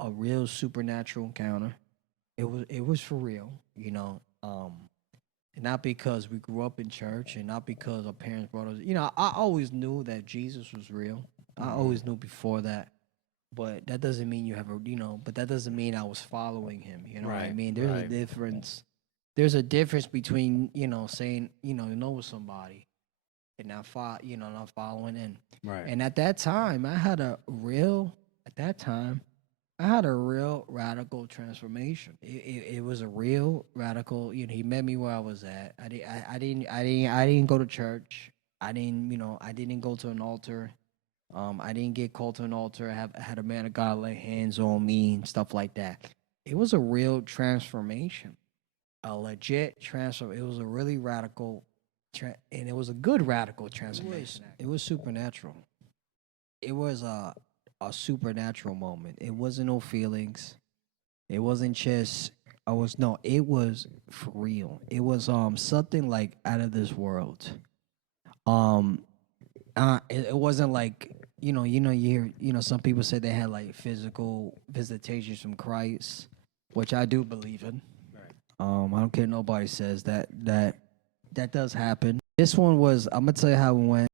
a real supernatural encounter. It was for real, you know. And not because we grew up in church, and not because our parents brought us. You know, I always knew that Jesus was real. I Mm-hmm. always knew before that. But that doesn't mean you have a, you know. But that doesn't mean I was following him. You know what I Right. mean? There's a Right. difference. There's a difference between, saying, you know somebody and not following. Right. And at that time, I had a real. At that time, I had a real radical transformation. It was a real radical. You know, he met me where I was at. I didn't go to church. I didn't go to an altar. I didn't get called to an altar. I had a man of God lay hands on me and stuff like that. It was a real transformation, a legit transform. It was a really radical, and it was a good radical transformation. It was supernatural. It was a supernatural moment. It wasn't no feelings. It wasn't just I was no, it was for real. It was something like out of this world. Um it wasn't like you hear, some people say they had like physical visitations from Christ, which I do believe in. Right. I don't care nobody says that does happen. This one was, I'm gonna tell you how it went.